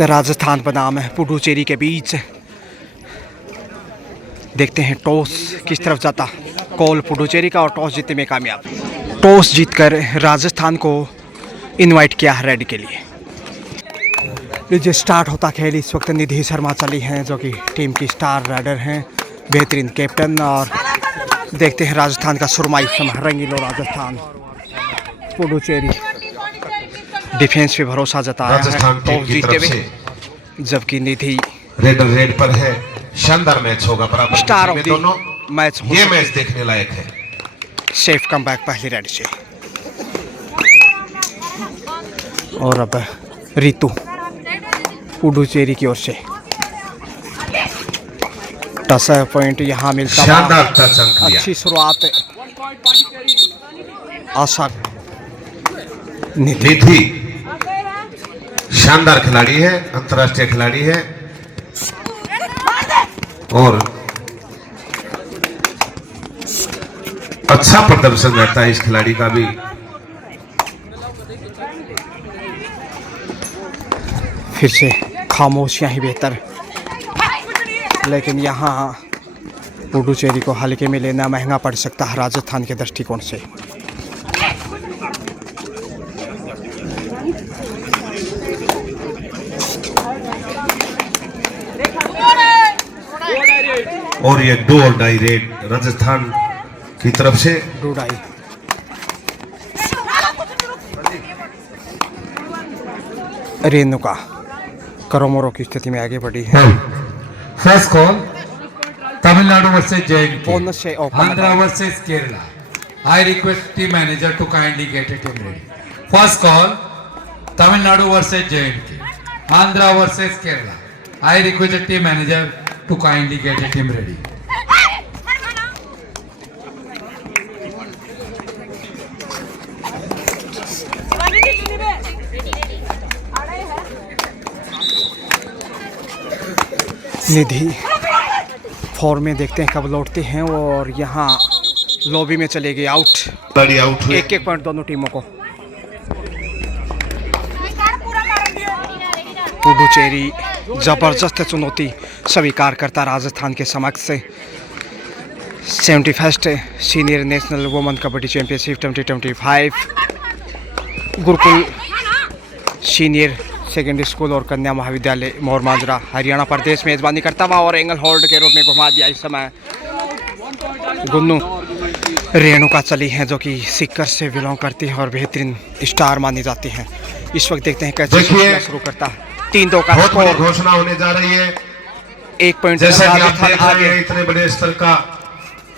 राजस्थान बनाम है पुडुचेरी के बीच। देखते हैं टॉस किस तरफ जाता। कॉल पुडुचेरी का और टॉस जीतने में कामयाब। टॉस जीतकर राजस्थान को इनवाइट किया है रेड के लिए। लीजिए स्टार्ट होता खेल। इस वक्त निधि शर्मा चली हैं जो कि टीम की स्टार राइडर हैं, बेहतरीन कैप्टन। और देखते हैं राजस्थान का सुरमाई रंगीलो राजस्थान। पुडुचेरी डिफेंस पे भरोसा जताया है टॉस जीतते हुए, जबकि निधि रेड पर है। शानदार मैच होगा, बराबर स्टार ऑफ दोनों मैच। ये मैच देखने लायक है। सेफ कमबैक पहली रेड से। और अब रितु पुडुचेरी की ओर से टस पॉइंट यहाँ मिलता। शानदार टच अंक लिया। अच्छी शुरुआत आशा। निधि शानदार खिलाड़ी है, अंतर्राष्ट्रीय खिलाड़ी है और अच्छा प्रदर्शन रहता है इस खिलाड़ी का भी। फिर से खामोशियां ही बेहतर, लेकिन यहाँ पुडुचेरी को हल्के में लेना महंगा पड़ सकता है राजस्थान के दृष्टिकोण से। और ये डू और डाई रेड राजस्थान की तरफ से। Do die. रेणुका करोमोरो की स्थिति में आगे बढ़ी है। फर्स्ट कॉल तमिलनाडु वर्सेस कौन से JNK, Andhra versus Kerala. I request team manager to kindly get a team ready. First call Tamil Nadu versus JNK, Andhra versus Kerala. I request a team manager to kindly get a team ready. Nidhi form में देखते हैं कब लौटते हैं। और यहाँ लॉबी में चले गए आउट। एक पॉइंट दोनों टीमों को। पुडुचेरी जबरदस्त चुनौती स्वीकार करता राजस्थान के समक्ष से। 71st senior national women kabaddi championship 2025 Gurukul senior secondary school और कन्या महाविद्यालय मोरमाजरा हरियाणा प्रदेश मेजबानी करता हुआ और एंगल होल्ड के रूप में घुमा दिया इस समय गुन्नू। रेणुका चली हैं जो कि सीकर से बिलोंग करती है और बेहतरीन स्टार मानी जाती हैं। इस वक्त देखते हैं कैसे शुरू करता है। 3-2 का स्कोर। घोषणा होने जा रही है। 1 पॉइंट जैसा कि आप देख रहे हैं, इतने बड़े स्तर का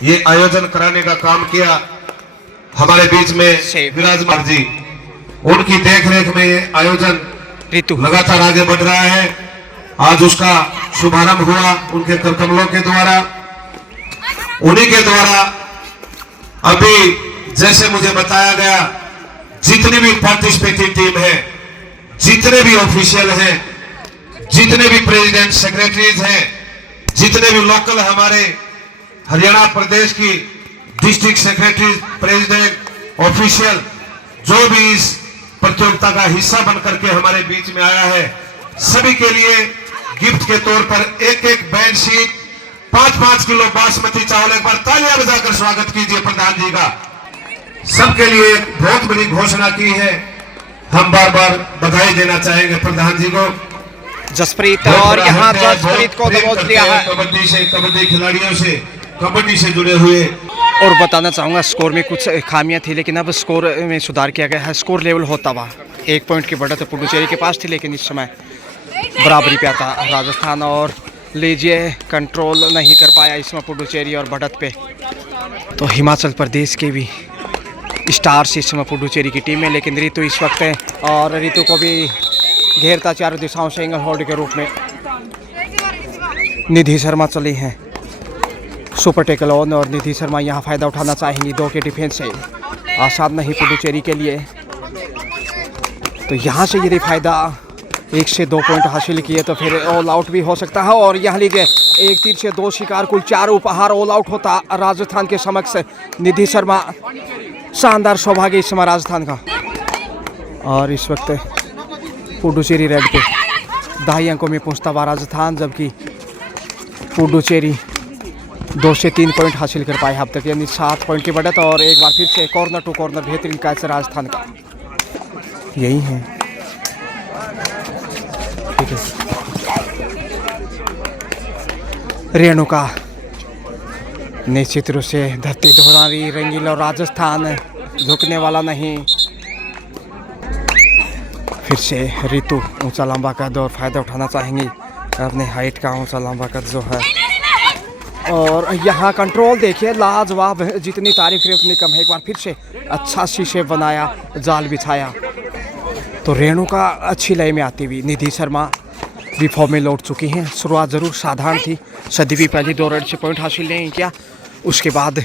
ये आयोजन कराने का काम किया हमारे बीच में विराजमान जी। उनकी देखरेख में ये आयोजन रितु लगातार आगे बढ़ रहा है। आज उसका शुभारंभ हुआ उनके करकमलों के द्वारा, उन्हीं के द्वारा। अभी जैसे मुझे बताया गया, जितनी भी पार्टिसिपेटिव टीम है, जितने भी ऑफिशियल हैं, जितने भी प्रेसिडेंट सेक्रेटरीज हैं, जितने भी लोकल हमारे हरियाणा प्रदेश की डिस्ट्रिक्ट सेक्रेटरी, प्रेसिडेंट, ऑफिशियल, जो भी इस प्रतियोगिता का हिस्सा बनकर के हमारे बीच में आया है, सभी के लिए गिफ्ट के तौर पर एक बैग शीट, 5-5 किलो बासमती चावल। एक बार तालियां बजाकर स्वागत कीजिए प्रधान जी का। सबके लिए बहुत बड़ी घोषणा की है। हम बार बार बधाई देना चाहेंगे प्रधान जी को। जसप्रीत, और यहाँ जसप्रीत को दबोच लिया है। कबड्डी खिलाड़ियों से, कबड्डी से जुड़े हुए। और बताना चाहूँगा स्कोर में कुछ खामियां थी, लेकिन अब स्कोर में सुधार किया गया है। स्कोर लेवल होता हुआ 1 पॉइंट की बढ़त पुडुचेरी के पास थी, लेकिन इस समय बराबरी पे आता राजस्थान। और लीजिए कंट्रोल नहीं कर पाया इसमें पुडुचेरी और बढ़त पे। तो हिमाचल प्रदेश के भी स्टार्स इस समय पुडुचेरी की टीम में, लेकिन रितु इस वक्त है और रितु को भी घेरता चारों दिशाओं से एंगल होल्ड के रूप में। निधि शर्मा चली हैं सुपर टेकल ऑन और निधि शर्मा यहाँ फ़ायदा उठाना चाहेंगी। 2 के डिफेंस से आसान नहीं पुडुचेरी के लिए। तो यहाँ से यदि फ़ायदा 1 से 2 पॉइंट हासिल किए तो फिर ऑल आउट भी हो सकता है। और यहाँ लीजिए 1 तीर से 2 शिकार, कुल 4 उपहार ऑल आउट होता राजस्थान के समक्ष। निधि शर्मा शानदार सौभाग्य इस समय राजस्थान का। और इस वक्त पुडुचेरी रेड पे 2.5 अंकों में पहुंचता हुआ राजस्थान, जबकि पुडुचेरी 2 से 3 पॉइंट हासिल कर पाए अब तक, यानी 7 पॉइंट की बढ़त। और एक बार फिर से कॉर्नर टू कॉर्नर बेहतरीन कैच राजस्थान का, यही है। ठीक है, रेणुका निश्चित रूप से धरती दोहरा रही रंगीला, और राजस्थान झुकने वाला नहीं। फिर से रितु ऊंचा लंबा कद और फायदा उठाना चाहेंगी अपने हाइट का, ऊंचा लंबा कद जो है। और यहाँ कंट्रोल देखिए लाजवाब, जितनी तारीफ करें उतनी कम है। एक बार फिर से अच्छा शीशे बनाया, जाल बिछाया, तो रेणुका अच्छी लय में आती हुई। निधि शर्मा भी फॉर्म में लौट चुकी हैं। शुरुआत ज़रूर साधारण थी, सदी भी पहली 2 रन से पॉइंट हासिल नहीं किया, उसके बाद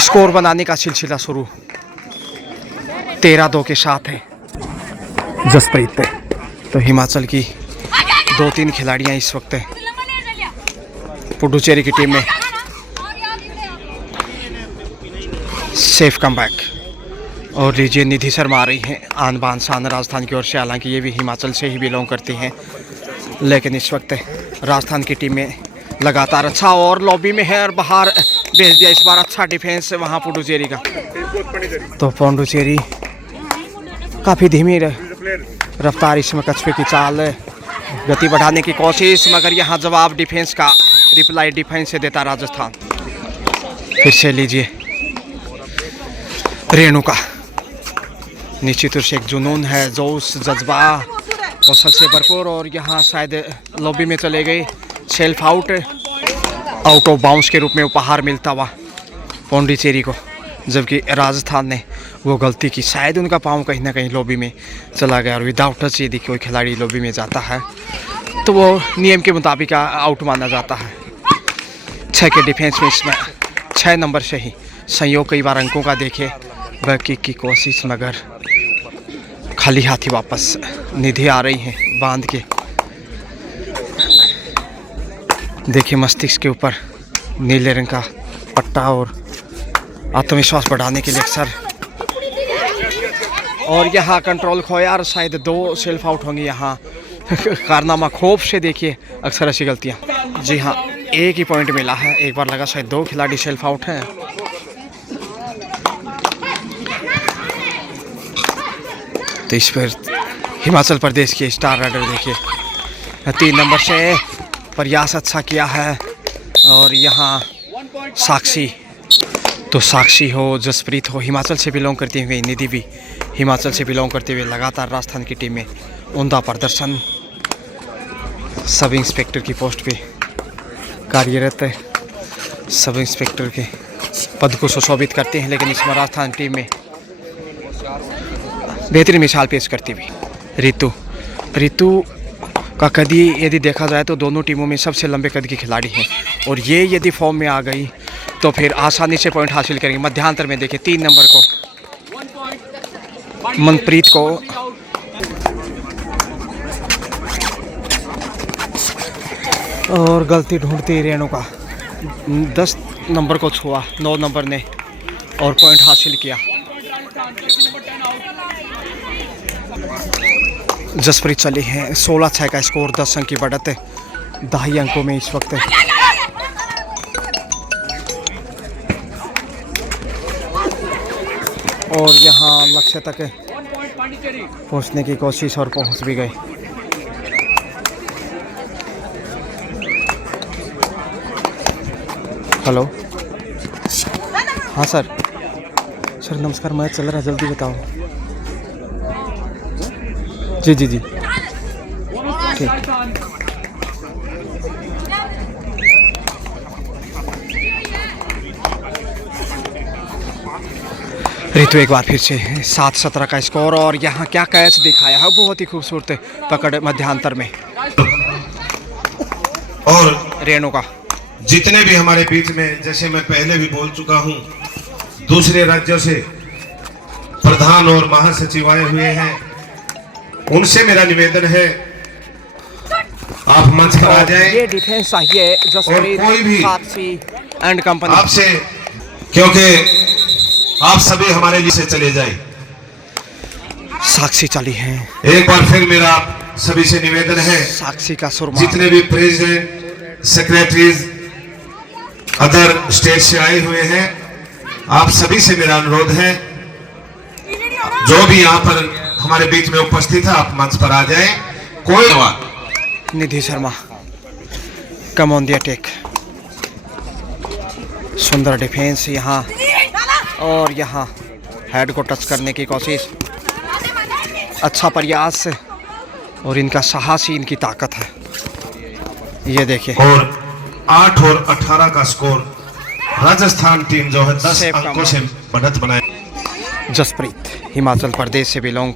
स्कोर बनाने का सिलसिला शुरू 13-2 के साथ है जसप्रीत। तो हिमाचल की 2-3 खिलाड़ियां इस वक्त पुडुचेरी की टीम में सेफ कमबैक। और लीजिए निधि शर्मा आ रही हैं आन बान शान राजस्थान की ओर से, हालांकि ये भी हिमाचल से ही बिलोंग करती हैं, लेकिन इस वक्त राजस्थान की टीम में लगातार अच्छा, और लॉबी में है और बाहर भेज दिया इस बार। अच्छा डिफेंस वहाँ पुडुचेरी का। तो पुडुचेरी काफ़ी धीमी रफ्तार, इसमें कछुए की चाल, गति बढ़ाने की कोशिश, मगर यहाँ जवाब डिफेंस का, रिप्लाई डिफेंस से देता राजस्थान। फिर से लीजिए रेणुका, निश्चित रूप से एक जुनून है, जोश, जज्बा और सबसे भरपूर। और यहाँ शायद लॉबी में चले गए, सेल्फ आउट ऑफ बाउंस के रूप में उपहार मिलता हुआ पौंडीचेरी को, जबकि राजस्थान ने वो गलती की, शायद उनका पाँव कहीं ना कहीं लॉबी में चला गया। और विदाउट टच यदि कोई खिलाड़ी लॉबी में जाता है तो वो नियम के मुताबिक आउट माना जाता है। 6 के डिफेंस में इसमें 6 नंबर से ही संयोग कई बार अंकों का देखे, बैक की कोशिश, मगर खाली हाथी वापस। निधि आ रही हैं बांध के, देखिए मस्तिष्क के ऊपर नीले रंग का पट्टा, और आत्मविश्वास बढ़ाने के लिए अक्सर। और यहाँ कंट्रोल खोया और शायद 2 सेल्फ आउट होंगे यहाँ। कारनामा खौफ से देखिए अक्सर ऐसी गलतियाँ। जी हाँ, एक ही पॉइंट मिला है, एक बार लगा शायद 2 खिलाड़ी सेल्फ आउट हैं। तो इस पर हिमाचल प्रदेश के स्टार राइडर देखिए 3 नंबर से प्रयास अच्छा किया है। और यहाँ साक्षी, तो साक्षी हो, जसप्रीत हो, हिमाचल से बिलोंग करती हुई, निधि भी हिमाचल से बिलोंग करते हुए लगातार राजस्थान की टीम में उम्दा प्रदर्शन। सब इंस्पेक्टर की पोस्ट पे कार्यरत है, सब इंस्पेक्टर के पद को सुशोभित करते हैं, लेकिन इसमें राजस्थान टीम में बेहतरीन मिसाल पेश करती हुई रितु का कद यदि देखा जाए तो दोनों टीमों में सबसे लंबे कद की खिलाड़ी हैं, और ये यदि फॉर्म में आ गई तो फिर आसानी से पॉइंट हासिल करेंगे। मध्यांतर में देखिए 3 नंबर को मनप्रीत को, और गलती ढूंढती रेणुका 10 नंबर को छुआ, 9 नंबर ने और पॉइंट हासिल किया। जसप्रीत चली हैं 16-6 का स्कोर, 10 अंक की बढ़त है 2.5 अंकों में इस वक्त। और यहाँ लक्ष्य तक पहुँचने की कोशिश और पहुँच भी गए। हेलो, हाँ सर नमस्कार, मैच चल रहा है, जल्दी बताओ। जी ठीक। रितु एक बार फिर से 7-17 का स्कोर, और यहाँ क्या कैच दिखाया है, बहुत ही खूबसूरत पकड़ मध्यांतर में। और रेणुका जितने भी हमारे बीच में, जैसे मैं पहले भी बोल चुका हूं, दूसरे राज्यों से प्रधान और महासचिव आए हुए हैं, उनसे मेरा निवेदन है आप मंच पर आ जाएं। ये डिफेंस चाहिए जसप्रीत, कोई भी साक्षी एंड कंपनी आपसे, क्योंकि आप सभी हमारे लिए से चले जाए। साक्षी चली हैं। एक बार फिर मेरा सभी से निवेदन है, साक्षी का सुरमा जितने भी प्रेसिडेंट सेक्रेटरीज अदर स्टेट से आए हुए हैं, आप सभी से मेरा अनुरोध है, जो भी यहाँ पर हमारे बीच में उपस्थित है, आप मंच पर आ जाएं। कोई Nidhi Sharma come on the attack, सुंदर डिफेंस यहाँ, और यहाँ हेड को टच करने की कोशिश, अच्छा प्रयास, और इनका साहस ही इनकी ताकत है। ये देखिए, और 8 और 18 का स्कोर, राजस्थान टीम जो है 10 अंकों से बढ़त बनाए। जसप्रीत हिमाचल प्रदेश से बिलोंग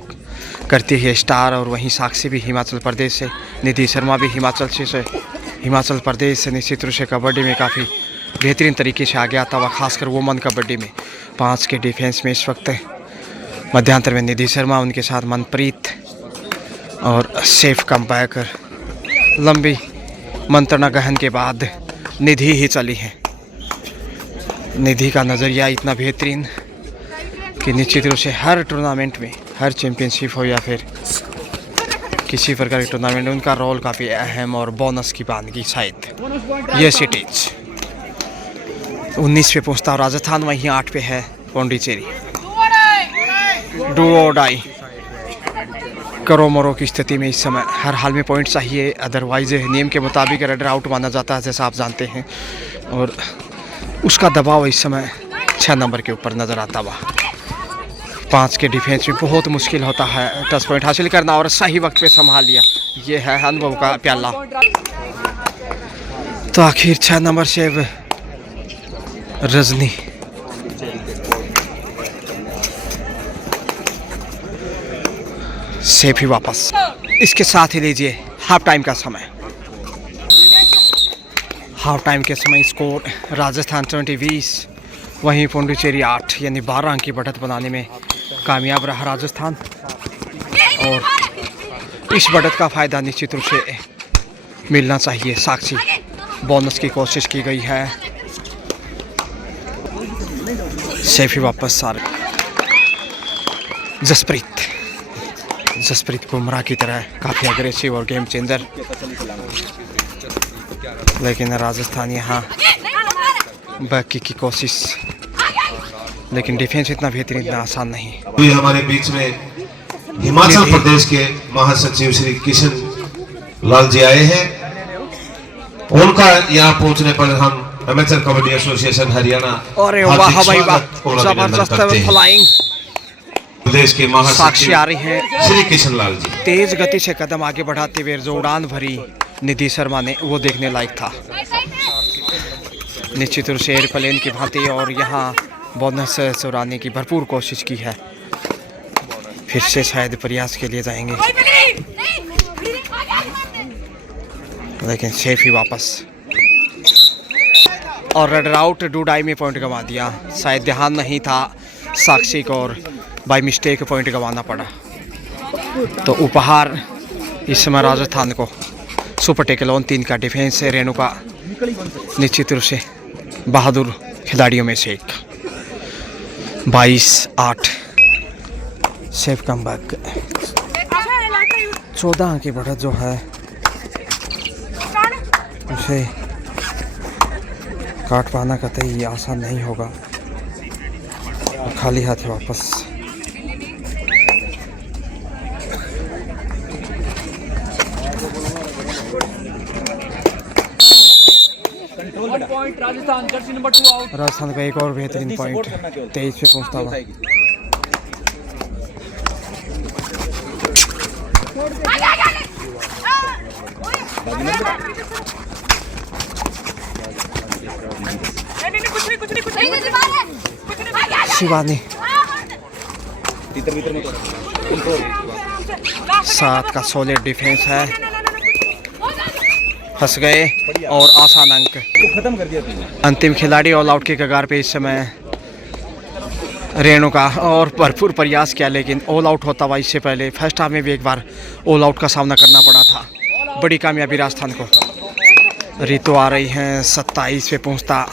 करती है स्टार, और वहीं साक्षी भी हिमाचल प्रदेश से, निधि शर्मा भी हिमाचल प्रदेश से। निश्चित रूप से कबड्डी में काफ़ी बेहतरीन तरीके से आगे आता हुआ, खासकर वुमन कबड्डी में 5 के डिफेंस में इस वक्त मध्यांतर में निधि शर्मा, उनके साथ मनप्रीत और सेफ कमबैकर। लंबी मंत्रणा गहन के बाद निधि ही चली है। निधि का नज़रिया इतना बेहतरीन कि निश्चित रूप से हर टूर्नामेंट में, हर चैंपियनशिप हो या फिर किसी प्रकार के टूर्नामेंट में, उनका रोल काफ़ी अहम और बोनस की बानगी शायद ये सिटीज। 19 पे पहुँचता और राजस्थान वहीं 8 पे है पौंडीचेरी। डू और डाई, करो मरो की स्थिति में इस समय हर हाल में पॉइंट चाहिए, अदरवाइज नियम के मुताबिक रेडर आउट माना जाता है, जैसा आप जानते हैं, और उसका दबाव इस समय 6 नंबर के ऊपर नज़र आता हुआ। 5 के डिफेंस में बहुत मुश्किल होता है टच पॉइंट हासिल करना, और सही वक्त पे संभाल लिया, ये है अनुभव का प्याला। तो आखिर 6 नंबर से रजनी सेफ ही वापस। इसके साथ ही लीजिए हाफ टाइम का समय। हाफ टाइम के समय स्कोर राजस्थान 20-20, वहीं पौंडीचेरी 8, यानी 12 अंक की बढ़त बनाने में कामयाब रहा राजस्थान, और इस बढ़त का फ़ायदा निश्चित रूप से मिलना चाहिए। साक्षी बोनस की कोशिश की गई है, सेफ ही वापस सारे। जसप्रीत बुमराह की तरह काफ़ी अग्रेसिव और गेम चेंजर, लेकिन राजस्थान यहाँ बाकी की कोशिश, लेकिन डिफेंस इतना बेहतरीन, इतना आसान नहीं। अभी हमारे बीच में हिमाचल प्रदेश के महासचिव श्री किशन लाल जी आए हैं। उनका यहाँ पहुँचने पर हम एमेचर कबड्डी एसोसिएशन हरियाणा जबरदस्त फ्लाइंग प्रदेश के साक्षी आ रही है। श्री किशन लाल जी तेज गति से कदम आगे बढ़ाते हुए जो उड़ान भरी निधि शर्मा ने, वो देखने लायक था निश्चित रूप से एयरप्लेन की भांति, और यहाँ बोनस चुराने की भरपूर कोशिश की है। फिर से शायद प्रयास के लिए जाएंगे, लेकिन सेफ ही वापस, और रेडर आउट। डूडाई में पॉइंट गंवा दिया, शायद ध्यान नहीं था साक्षी को, और बाय मिस्टेक पॉइंट गंवाना पड़ा। तो उपहार इस समय राजस्थान को सुपर टेकल ऑन 3 का डिफेंस है। रेणुका निश्चित रूप से बहादुर खिलाड़ियों में से एक। 22-8 सेफ कमबैक। 14 अंक की बढ़त जो है उसे काट पाना कतई आसान नहीं होगा। खाली हाथ वापस। राजस्थान का एक और बेहतरीन पॉइंट 23 पे पहुंचता हुआ। शिवानी 7 का सॉलिड डिफेंस है, फंस गए और आसान अंक खत्म कर दिया। अंतिम खिलाड़ी ऑल आउट के कगार पे इस समय रेणुका, और भरपूर प्रयास किया, लेकिन ऑल आउट होता हुआ इससे पहले फर्स्ट हाफ में भी एक बार ऑल आउट का सामना करना पड़ा था। बड़ी कामयाबी राजस्थान को। रितु आ रही हैं 27 पे पहुंचता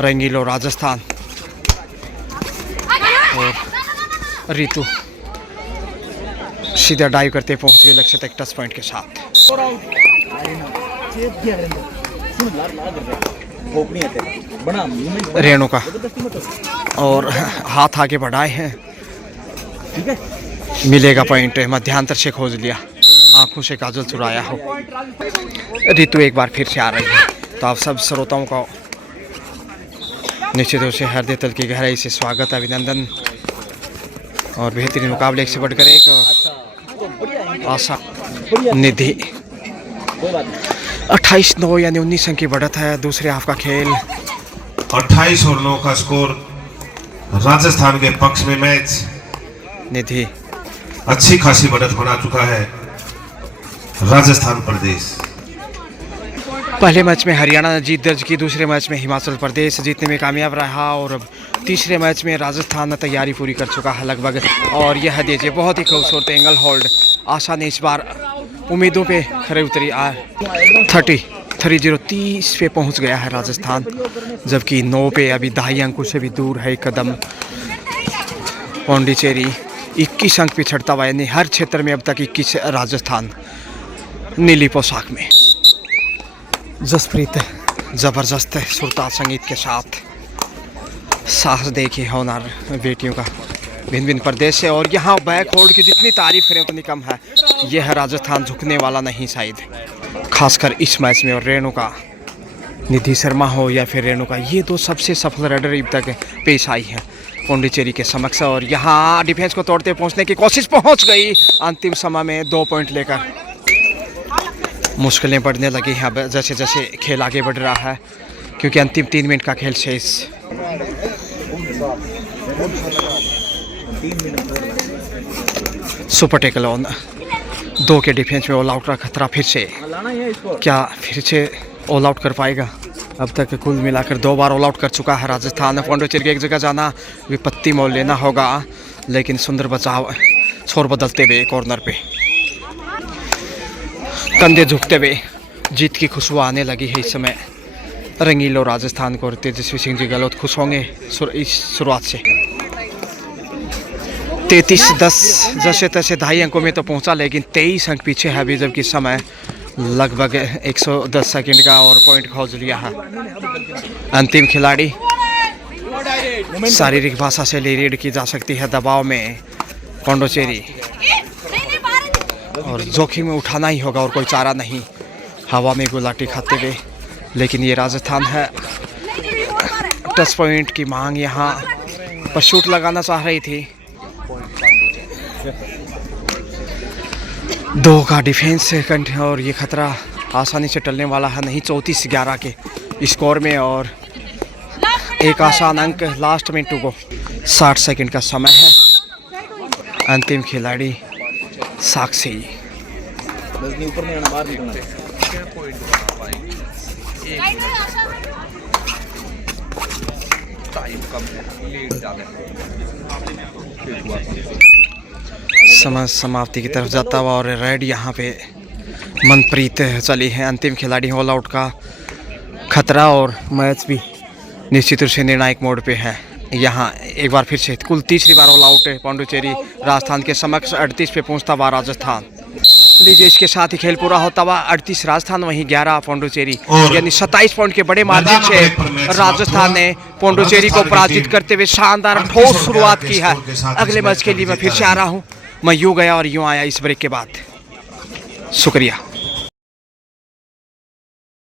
रंगीलो राजस्थान, और रितु सीधा डाइव करते पहुंच गए लक्ष्य तक टच पॉइंट के साथ। रेणुका और हाथ आगे बढ़ाए हैं, मिलेगा पॉइंट, मध्यांतर से खोज लिया, आंखों से काजल चुराया हो। ऋतु एक बार फिर से आ रही है, तो आप सब श्रोताओं का निश्चित रूप से हृदय तल की गहराई से स्वागत, अभिनंदन और बेहतरीन मुकाबले एक से बढ़कर एक। आशा निधि 28-9 यानी 19 अंक की बढ़त है। दूसरे हाफ का खेल 28 और 9 का स्कोर राजस्थान के पक्ष में। मैच निधि अच्छी खासी बढ़त बना चुका है राजस्थान प्रदेश। पहले मैच में हरियाणा ने जीत दर्ज की, दूसरे मैच में हिमाचल प्रदेश जीतने में कामयाब रहा और अब तीसरे मैच में राजस्थान ने तैयारी पूरी कर चुका है लगभग। और यह दीजिए बहुत ही खूबसूरत एंगल होल्ड। आशा ने इस बार उम्मीदों पे खरे उतरी। 30 पे पहुंच गया है राजस्थान, जबकि 9 पे अभी 2.5 अंकों से भी दूर है एक कदम पौंडीचेरी। 21 अंक पिछड़ता हुआ, यानी हर क्षेत्र में अब तक 21 राजस्थान नीली पोशाक में। जसप्रीत जबरदस्त सुरताल संगीत के साथ साहस देखिए होनहार बेटियों का भिन्न भिन्न प्रदेश से। और यहाँ बैक होल्ड की जितनी तारीफ करें उतनी कम है। यह है राजस्थान झुकने वाला नहीं शायद, खासकर इस मैच में। और रेणुका, निधि शर्मा हो या फिर रेणुका, ये दो सबसे सफल राइडर अब तक पेश आई है पौंडीचेरी के समक्ष। और यहाँ डिफेंस को तोड़ते पहुँचने की कोशिश पहुँच गई, अंतिम समय में 2 पॉइंट लेकर मुश्किलें बढ़ने लगी हैं अब जैसे जैसे खेल आगे बढ़ रहा है, क्योंकि अंतिम 3 मिनट का खेल शेष। सुपर टेकल ऑन 2 के डिफेंस में ऑल आउट का खतरा फिर से, क्या फिर से ऑल आउट कर पाएगा? अब तक कुल मिलाकर 2 बार ऑल आउट कर चुका है राजस्थान। पौंडीचेरी की एक जगह जाना विपत्ति मोल लेना होगा, लेकिन सुंदर बचाव, छोर बदलते हुए कॉर्नर पे कंधे झुकते हुए जीत की खुशबू आने लगी है इस समय रंगीलो राजस्थान को। और तेजस्वी सिंह जी गहलोत खुश होंगे इस शुरुआत से। 33-10 जैसे तैसे 2.5 अंकों में तो पहुंचा, लेकिन 23 अंक पीछे है अभी, जबकि समय लगभग 110 सेकंड का और पॉइंट खोज लिया है। अंतिम खिलाड़ी, शारीरिक भाषा से लीड की जा सकती है दबाव में पौंडीचेरी, और जोखिम में उठाना ही होगा और कोई चारा नहीं, हवा में गुलाटी खाते हुए। लेकिन ये राजस्थान है। टच पॉइंट की मांग यहाँ पर शूट लगाना चाह रही थी। 2 का डिफेंस और ये खतरा आसानी से टलने वाला है नहीं 34-11 के स्कोर में। और एक आसान अंक लास्ट में टू गो, 60 सेकंड का समय है। अंतिम खिलाड़ी साक्षी, समय समाप्ति की तरफ जाता हुआ और रेड यहाँ पे मनप्रीत चली है। अंतिम खिलाड़ी ऑल आउट का खतरा और मैच भी निश्चित रूप से निर्णायक मोड पे है। यहाँ एक बार फिर से कुल तीसरी बार ऑल आउट है पौंडीचेरी राजस्थान के समक्ष। 38 पे पहुँचता हुआ राजस्थान। लीजिए इसके साथ ही खेल पूरा होता हुआ 38 राजस्थान वहीं 11 पौंडीचेरी, यानी 27 पॉइंट के बड़े मार्जिन से राजस्थान ने पौंडीचेरी को पराजित करते हुए शानदार ठोस शुरुआत की है। अगले मैच के लिए मैं फिर से आ रहा हूँ। मैं यूँ गया और यूँ आया इस ब्रेक के बाद। शुक्रिया।